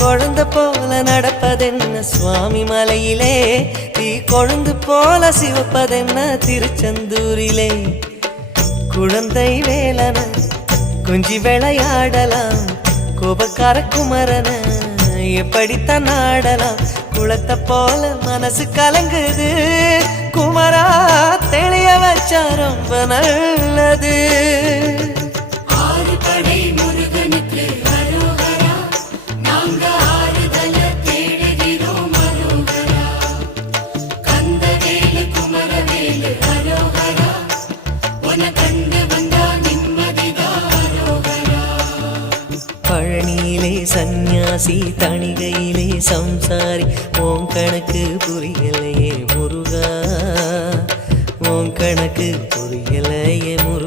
குழந்தை போல நடப்பதென்ன சுவாமி மலையிலே, தீ கொழுந்து போல சிவப்பதென்ன திருச்செந்தூரிலே. குழந்தை வேலன கொஞ்சி விளையாடலாம், கோபக்கார குமரன எப்படித்தான் ஆடலாம். குளத்தை போல மனசு கலங்குது, குமரா தெளிய வச்சா ரொம்ப நல்லது. பழனியிலே சந்நியாசி, தணிகையிலே சம்சாரி, ஓம் கணக்கு புரியலையே முருகா, ஓம் கணக்கு புரியலையே முருகா.